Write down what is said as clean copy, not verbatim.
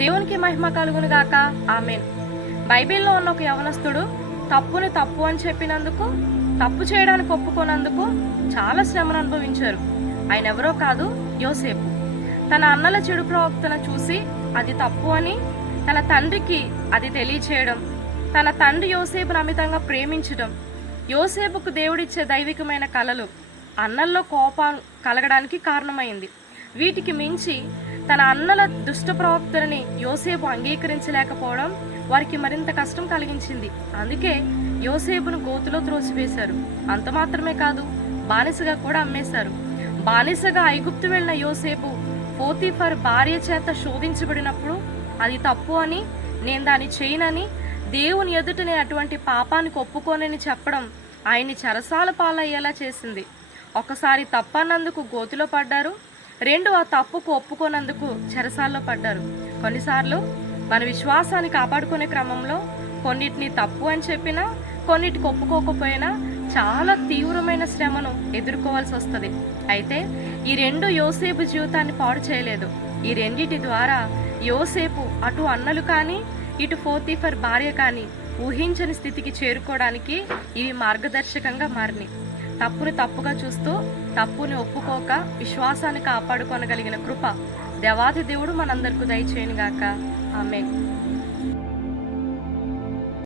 దేవునికి మహిమ కలుగును గాక. ఆమేన్. బైబిల్లో ఉన్న ఒక యవనస్తుడు తప్పుని తప్పు అని చెప్పినందుకు, తప్పు చేయడానికి ఒప్పుకోనందుకు చాలా శ్రమను అనుభవించారు. ఆయన ఎవరో కాదు, యోసేపు. తన అన్నల చెడు ప్రవక్తను చూసి అది తప్పు అని తన తండ్రికి అది తెలియచేయడం, తన తండ్రి యోసేపును అమితంగా ప్రేమించడం, యోసేపుకు దేవుడిచ్చే దైవికమైన కలలు అన్నల్లో కోపం కలగడానికి కారణమైంది. వీటికి మించి తన అన్నల దుష్ట ప్రవక్తలని యోసేపు అంగీకరించలేకపోవడం వారికి మరింత కష్టం కలిగించింది. అందుకే యోసేపును గోతులో త్రోసివేశారు. అంత మాత్రమే కాదు, బానిసగా కూడా అమ్మేశారు. బానిసగా ఐగుప్తు వెళ్ళిన యోసేపు పోతీఫర్ భార్య చేత శోధించబడినప్పుడు అది తప్పు అని, నేను దాన్ని చేయనని, దేవుని ఎదుటనే అటువంటి పాపానికి ఒప్పుకోనని చెప్పడం ఆయన్ని చెరసాల పాలయ్యేలా చేసింది. ఒకసారి తప్పన్నందుకు గోతిలో పడ్డారు, రెండు ఆ తప్పుకు ఒప్పుకోనందుకు చెరసాల్లో పడ్డారు. కొన్నిసార్లు మన విశ్వాసాన్ని కాపాడుకునే క్రమంలో కొన్నిటిని తప్పు అని చెప్పినా, కొన్నిటికి ఒప్పుకోకపోయినా చాలా తీవ్రమైన శ్రమను ఎదుర్కోవాల్సి వస్తుంది. అయితే ఈ రెండు యోసేపు జీవితాన్ని పాడు చేయలేదు. ఈ రెండిటి ద్వారా యోసేపు అటు అన్నలు కానీ, ఇటు పోతీఫర్ భార్య కానీ ఊహించని స్థితికి చేరుకోవడానికి ఇవి మార్గదర్శకంగా మారినాయి. తప్పుని తప్పుగా చూస్తూ, తప్పుని ఒప్పుకోక విశ్వాసాన్ని కాపాడుకోనగలిగిన కృప దేవాది దేవుడు మనందరికీ దయచేయను గాక. ఆమేన్.